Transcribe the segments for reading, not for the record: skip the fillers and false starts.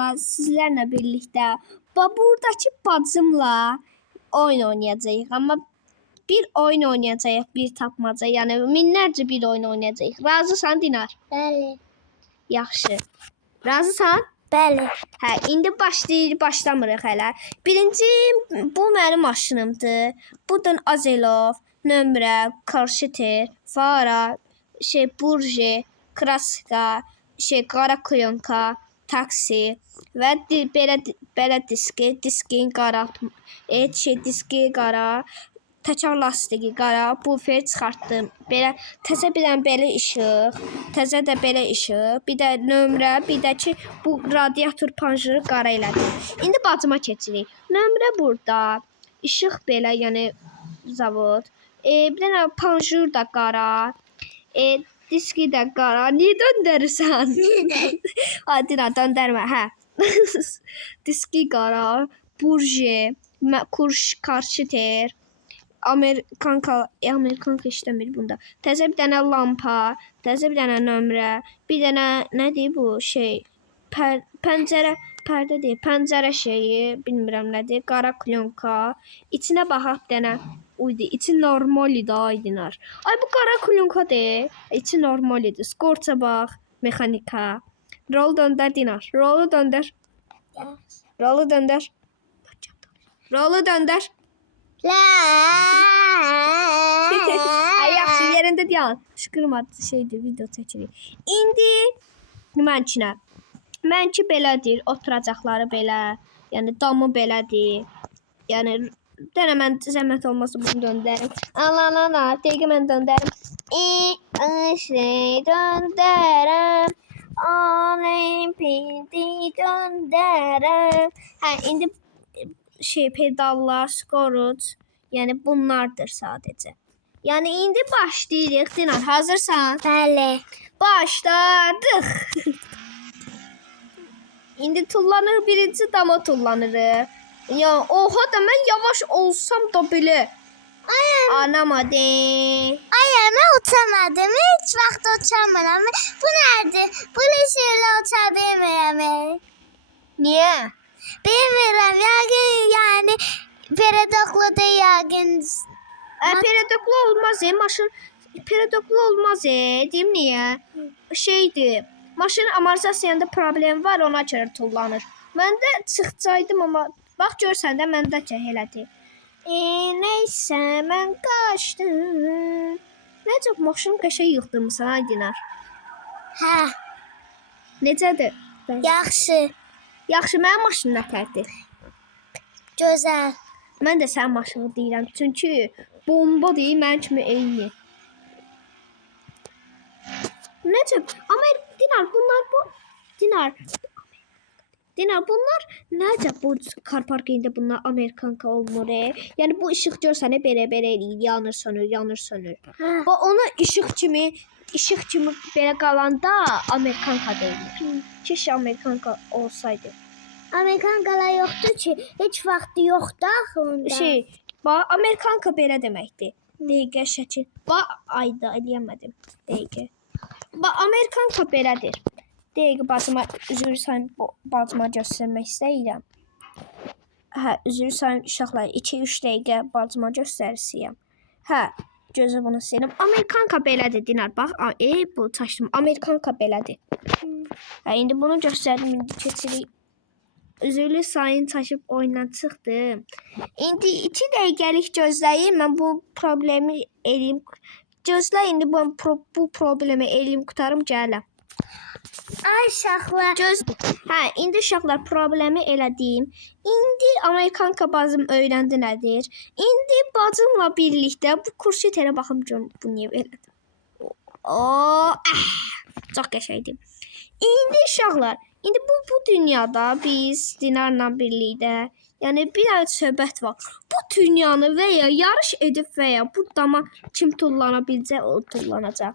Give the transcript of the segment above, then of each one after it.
videoda sizlərlə birlikdə buradakı bacımla oyun oynayacağıq. Amma bir oyun oynayacağıq, bir tapmaca. Yəni minlərcə bir oyun oynayacağıq. Razısan Dinar? Bəli. Yaxşı. Razısan? Bəli. Hə, indi başlamırıq hələ. Birinci bu mənim maşınımdır. Buradan Azelov, nömrə, Karşeter, Fara, Burje, Kraska, qara Klyonka, taksi və belə diskin qara, diski qara, təkər lastiki qara, bufer çıxartdım. Belə təzə bir dənə belə işıq, təzə də belə işıq, bir də nömrə, bir də ki bu radiator panjuru qara elədim. İndi bacıma keçirik. Nömrə burada, işıq belə, yəni zavod. Bir dənə panjur da qara, diski də qara. Niyə döndürürsən? Hadi döndərmə, hə. Diski qara, burje, Karşeter, Amerikanka işləmir bunda. Təzə bir dənə lampa, təzə bir dənə nömrə, bir dənə nədir bu pəncərə, pərdə deyil, pəncərə şeyi, bilmirəm nədir, qara Klyonka. İçinə baxaq bir dənə. Uydu, içi normal idi Aydinar. Ay bu qara Klyonkadır. İçi normal idi. Skorça bax, mexanika. Rol döndər Dinar. Rolu döndər. Rolu döndər. Rolu döndər. Ay yaxşı, yerində dayan. Şıqırmadı şeydir, video çəkirik. İndi mənkinə. Mənki belədir, oturacaqları belə. Yəni damı belədir. Yəni dənə mən zəhmət olmasa bunu döndərim. Ala, dəqiqə mən döndərim. Döndərəm. Olimpiyadi döndərəm. Hə, indi pedallar, skoruc, yəni bunlardır sadəcə. Yəni indi başlayırıq. Dinar, hazırsan? Bəli. Başladıq. İndi tullanır, birinci dama tullanırıq. Ya, oha da mən yavaş olsam da belə. Anamadım. Mən uçamadım. Heç vaxt uçamıram. Bu nədir? Bu neşirlə uça bilmirəm. Niyə? Bilmirəm. Yəni peredokluda yəqin. Peredoklu olmaz, maşın peredoklu olmaz, deyim niyə? Şeydir, maşın amortizasiyasında problem var, ona görə tullanır. Mən də çıxacaqdım, amma bax görsən də məndə elədi. Neysə, mən qaçdım. Necə maşını qəşəng yığdırmısan, ay Dinar? Hə. Necədir? Yaxşı. Yaxşı, mənim maşınım nətərdir? Gözəl. Mən də sənin maşını deyirəm, çünki bomba deyil, mənim kimi eyni. Necə? Amma Dinar, Dinar, bunlar necə bu kar parkində bunlar Amerikanka olmur? Yəni bu işıq görsən belə eləyir, yanır, sönür. Və ona işıq kimi belə qalanda Amerikanka deyilir. Keş Amerikanka olsaydı. Amerikankalar yoxdur ki, heç vaxtı yoxdur axı onda. Bax Amerikanka belə deməkdir. Dəqiqə şəkil. Bax ayda eləyəmədim. Dəqiqə. Bax Amerikanka belədir. Dəqiqə bacıma üzr istəyirəm, bacıma göstərmək istəyirəm. Hə, üzr istəyirəm uşaqlar, 2-3 dəqiqə bacıma göstərsiyəm. Hə, gözə bunu istəyirəm. Amerikanka belədir Dinar. Bax, bu çaşdım. Amerikanka belədir. Hə, indi bunu göstərdim, indi keçirik. Üzrlü sayın çaşıb oyundan çıxdım. İndi 2 dəqiqəlik gözləyim, mən bu problemi eləyim. Gözlə, indi bu problemi eləyim, qutarım, gələm. Ay uşaqlar. Hə, indi uşaqlar problemi elədim. İndi Amerikanka bacım öyrəndi nədir. İndi bacımla birlikdə bu kursetərə baxım görüm bu niyə elədim. Çox qəşəngdir. İndi uşaqlar, indi bu dünyada biz Dinarla birlikdə, yəni bir dənə söhbət var. Bu dünyanı və ya yarış edib və ya bu dama kim tullana biləcək, o tullanacaq.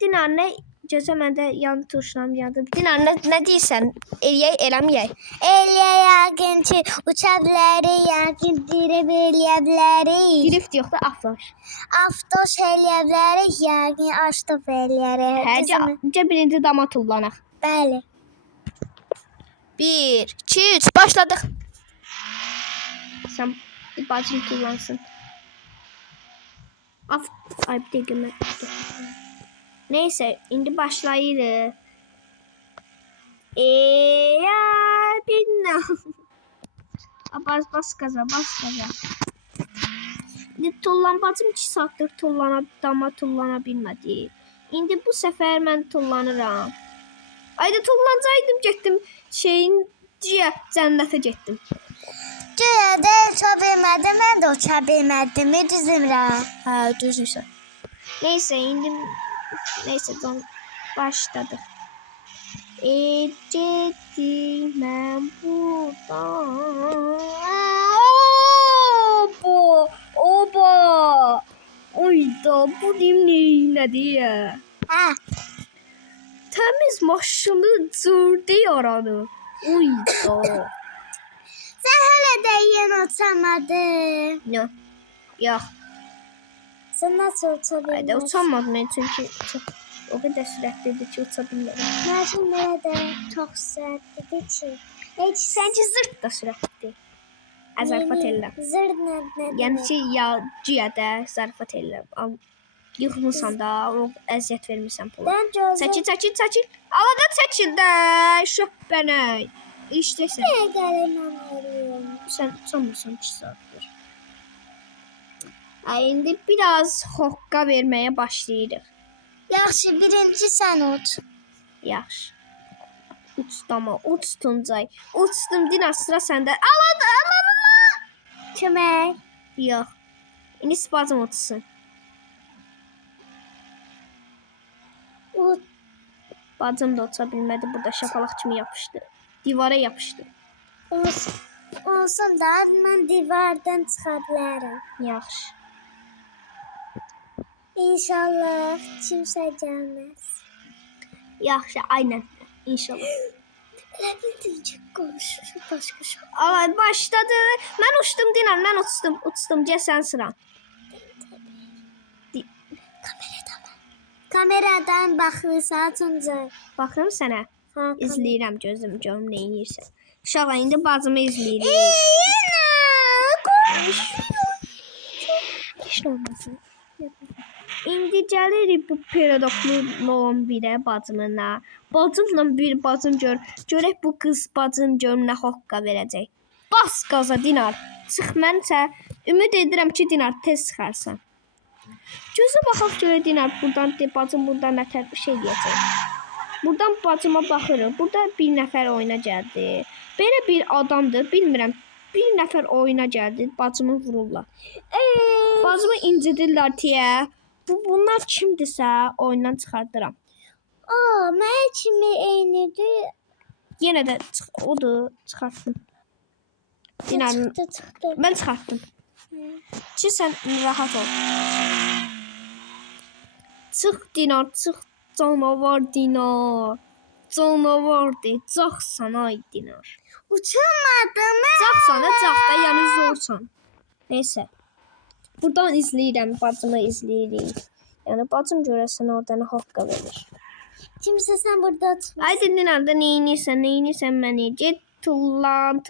Dinar, nə gözə məndə yan tuşlam yandı. Dinar, nə deyirsən? Eləyək, eləməyək? Eləyək yəqin ki, uça bilərik, yəqin drift eləyə bilərik. Drift yox da avtoş. Avtoş eləyə bilərik, yəqin aştof eləyərik. Hə, birinci dama tullanaq. Bəli. 1, 2, 3 başladık. Sen bacım kullansın. Ay bir dakika. Neyse indi başlayırıq. Eğer bilmem. Bas gaza. İndi tullan bacım 2 saatdir tullana bilmədi. İndi bu səfər mən tullanıram. Ayda tullansaydım getdim cənnətə getdim. Güya da uça bilmədim, mən də uça bilmədim. Düzümrəm. Hə, düzürsən. Neyse başladık. Getdim mən buradan. Oba. Oyda bu nədir ya? Hə. Təmiz maşını cırdı yaranı. Oyda. Sən hələ də yeni uçamadın. Yox. Sən nasıl uça Ayda bilməzsən? uçamadım ben çünkü o kadar sürətliydi ki uçabilmədim. Mənim hələ də çox sərtdir ki. Heç Sence zırt da sürətlidir. Zarfat ellə. Zır nə? Yəni ki, güya da zarfat ellə. Yıxmısan da, o əziyyət vermirsən pula. Mən gözüm. Çəkil. Alada çəkil də, şöppənə. İşdəsən. Nə gəlməm eləyəm. Sən uçamırsan 2 saatdir. İndi biraz hoqqa verməyə başlayırıq. Yaxşı, birinci sən uç. Yaxşı. Uç Tuncay. Uçdum, Dinar sıra səndə. Alada. Kömək. Yox. İndi bacım uçsun. Uç. Bacım da uça bilmədi. Burada şapalaq kimi yapışdı. Divara yapışdı. Olsun da mən divardan çıxa bilərəm. Yaxşı. İnşallah kimsə gəlməz. Yaxşı, aynen. İnşallah. Elə bildim ki, konuşur başqa şey. Alay başladı. Mən uçdum Dinar, mən uçdum. Gəl sən sıra. Kameradan baxırsan Tuncay. Baxıram sənə. Ha, İzləyirəm gözüm görüm nə edirsən. Uşaqlar indi bacımı izləyirik. Heç nə olmasın. İndi gəlirik bu perodoklu birə bacımına. Bacım görək bu qız bacım görüm nə hoqqa verəcək. Bas qaza Dinar. Çıx mənsə ümid edirəm ki Dinar tez çıxarsan. Gözə baxaq görə Dinar buradan bacım buradan nətər bir şey yeyəcək. Buradan bacıma baxırıq. Burada bir nəfər oyuna gəldi. Belə bir adamdır, bilmirəm. Bir nəfər oyuna gəldi, bacımı vururlar. Bacımı incidirlər deyə. Bunlar kimdirsə oyundan çıxardıram. Mən kimi eynidir. Yenə də odur, çıxartdım. Dinar, Çıxdı. mən çıxartdım. Ki sən rahat ol. Çıx Dinar, çıx. Canavar Dinar. Canavardır. Caxsan ay Dinar. Uçamadım. Caxsan da, yəni zorsan. Neysə. Buradan izləyirəm, bacımı izləyirik. Yəni bacım görəsən oradan hoqqa verir. Kimsə sən burada otur. Ay Dinar da neynirsən məni? Get tullan,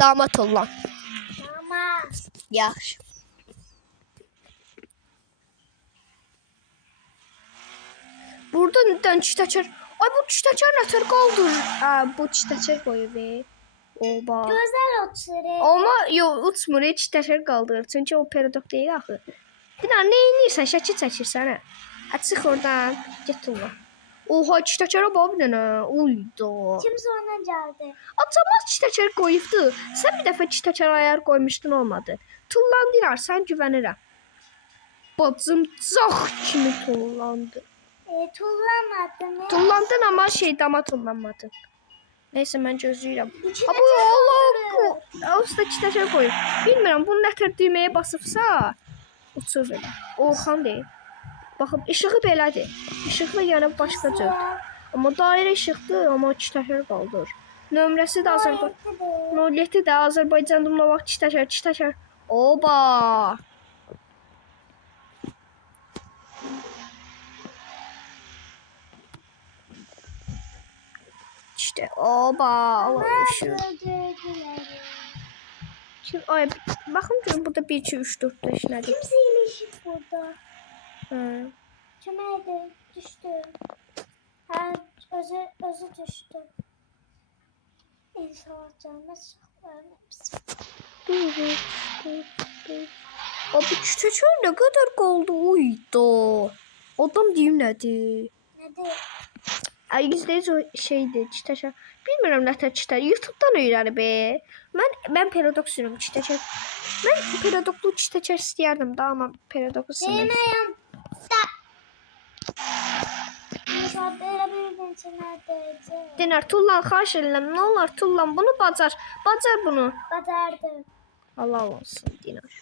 dama tullan. Ama. Yaxşı. Buradan çitəçər. Ay bu çitəçər nətər qaldır? Bu çitəçər qoyub. Oba. Gözəl oturur. Amma uçmur, çitəçər qaldırır. Çünki o perodok deyil axı. Dinar nə edirsən? Şəkil çəkirsən hə? Çıx oradan, get tulla. Oha çitəçərə bax bir dənə. Uyda. Kimsə ondan gəldi. Atama çitəçər qoyubdu. Sən bir dəfə çitəçər ayar qoymuşdun olmadı. Tullan Dinar, sən güvənirəm. Bacım cax kimi tullandı. Tullamadım. Tullandın ama dama tullanmadın. Neyse ben gözləyirəm. Bu Allah. Usta çitəçər qoyub. Bilmirəm bu nətər düyməyə basıbsa uçur belə. Orxan deyil. Baxın işığı belədir. İşıqla yəni başqa cür. Amma dairə işıqdır, amma çitəçər qaldır. Nömrəsi də Azərbaycan. 07 də Azərbaycanda nə vaxt çitəçər. Oba. işte. Oba, almışım. Şimdi ay bakın görün burada 1 2 3 4 5 nədir? Kimse iyileşik burada. Hı. Çömeydi, düştü. Ha, özü düştü. İnşallah canına şahlarını hepsi. Abi çiçeği ne kadar kaldı uydu. Adam diyeyim nədir? Nedir? Ay %100 o şeydir çiçeği. Bilmirəm nətər çiçeği. YouTube'dan öyrənib. Ben paradoks sürüm çiçeği. Ben paradoklu çiçeği istəyərdim da ama paradoks sürüm. Demeyem da. İnşallah böyle bir gün neredeydi? Dinar tullan xahiş edirəm. Nə olar tullan bunu bacar. Bacar bunu. Bacardım. Allah olsun Dinar.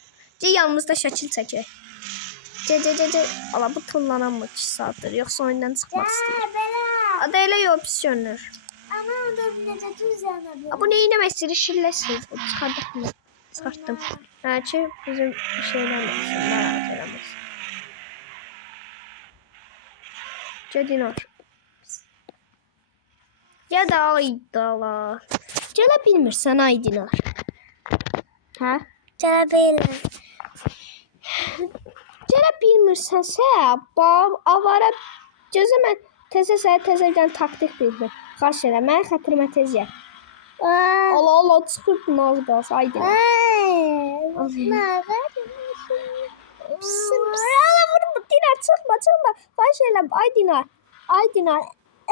Yanımızda şəkil çəkək. Allah bu tullanan mı 2 saatdir yoxsa oyundan çıxmaq istəyir. Bela. Adı elə yox pis görünür. Ana da necə düz yana Bu neyi demək istəyir? Şilləsiz. Çıxardık mı? Çıxartdım. Hə ki bizim şeylər olsun. Narahat eləməz. Dinar. Ya da aydalar. Gələ bilmirsən ay Dinar. Hə? Gələ belə. Gələ bilmirsənsə, avara gözə mən təzədən taktik bildim. Xahiş edirəm, mənim xətrimə tez gəl. Allah çıxıb naz qalsa, ay Dinar. Dinar çıxma. Xahiş edirəm, ay Dinar.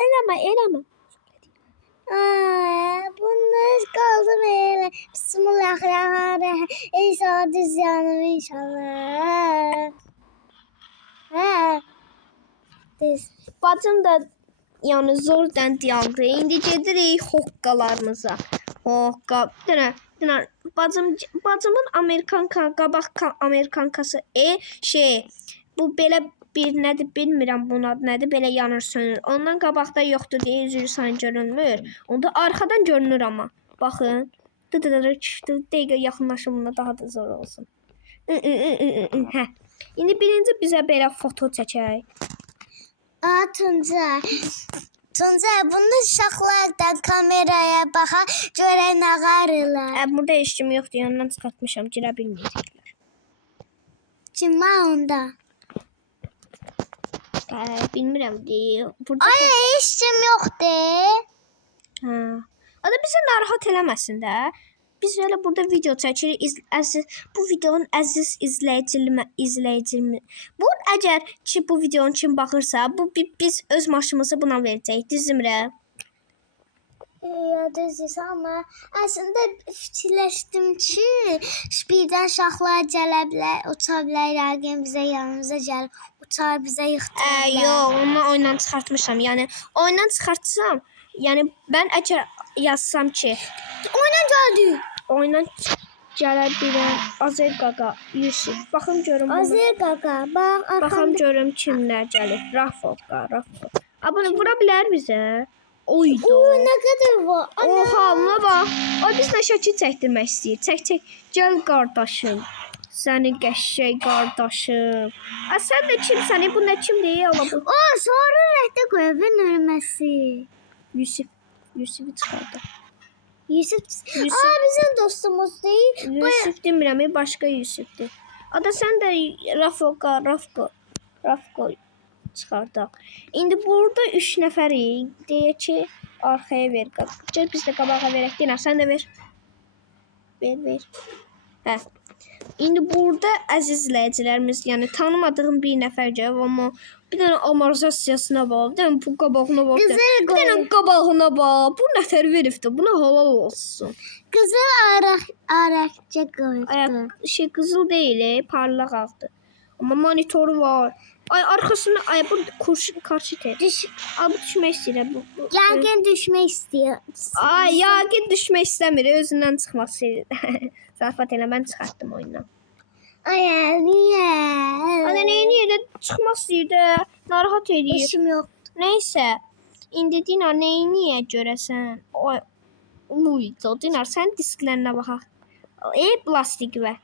Eləmə. Bunlar kaldı böyle. Bismillahirrahmanirrahim. İnşallah düz yanım inşallah. Düz. Bacım da yəni zordan diaqre. İndi gedirik hoqqalarımıza. Dinar, bacımın qabaq Amerikankası bu belə bir nədir bilmirəm bunun adı nədir belə yanır sönür. Ondan qabaqda yoxdur deyə üzrü sən görünmür. Onda arxadan görünür amma. Baxın. Dəqiqə yaxınlaşımına daha da zor olsun. Hə. İndi birinci bizə belə foto çəkək. Tuncay bunu uşaqlardan kameraya baxa görə nə qarırlar. Burada heç kim yoxdur, yanından çıxartmışam, girə bilməyəcəklər. Kim var onda? Bilmirəm deyə. Burada Ay heç kim yoxdur. hə. Ada bizi narahat eləməsin də. Biz elə burada video çəkirik. Bu videonun əziz izləyicimi. Bu əgər ki bu videonun kim baxırsa, biz öz maşımızı buna verəcəyik. Düzdürmü? Ya düzdür amma əslində fikirləşdim ki, birdən uşaqlar gələ bilər, uça bilər, yəqin bizə yanımıza gəlir, uçar bizə yıxdırırlar. Yox, onu oyundan çıxartmışam. Yəni oyundan çıxartsam, yəni mən əgər yazsam ki, oyundan gələ bilən Azər Qaqa, Yusuf. Baxım görüm bunu. Azər Qaqa, bax Baxım görüm kimlər gəlir. Rafov. Bunu vura bilər bizə. Oydu. nə qədər var? Oha, buna bax. Ay bizlə şəkil çəkdirmək istəyir. Çək. Gəl qardaşım. Səni qəşəng qardaşım. Sən də kimsən? Bu nə kimdir? Allah bu. Sonra rəhdə qoyabın ölməsi. Yusufu çıxardı. Yusuf. Bizim dostumuz deyil. Yusuf demirəm, başqa Yusufdur. Ada sən də Rafko çıxardaq. İndi burada 3 nəfərik. Deyək ki, arxaya ver. Gəl biz də qabağa verək. Dinar, sən də ver. Ver. Hə. İndi burada əziz izləyicilərimiz, yəni tanımadığım bir nəfər gəlib, amma bir dənə amortizasiyasına bax, bir dənə bu qabağına bax. Bir dənə qabağına bax. Bu nətər veribdi? Buna halal olsun. Qızıl araqca qoyubdu. Qızıl deyil, parlaq ağdır. Amma monitoru var. Ay arxasında bu karşı tər. Bu düşmək istəyir. Yəqin düşmək istəyir. Ay yəqin düşmək istəmir, özündən çıxmaq istəyir. Zarafat elə mən çıxartdım oyundan. Ay niyə? Ana niyə də çıxmaq istəyir də, narahat edir. İşim yox. Nəysə, indi Dinar niyə görəsən? Dinar sən disklərinə baxaq. Plastik və.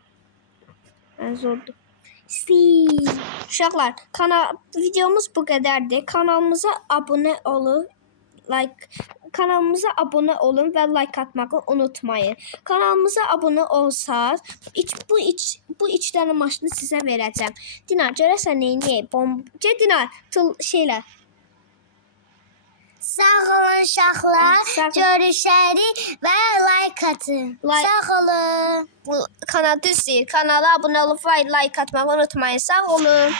Zordur. Uşaqlar, videomuz bu qədərdir. Kanalımıza abunə olun. kanalımıza abunə olun və like atmağı unutmayın. Kanalımıza abunə olsaz, bu 3 dənə maşını sizə verəcəm. Dinar, görəsən neyniyək? Dinar, şeylə. Sağ olun uşaqlar. Sağ ol. Görüşərik və like atın. Sağ olun. Kanal düz deyir. Kanala abunə olub və like atmağı unutmayın. Sağ olun.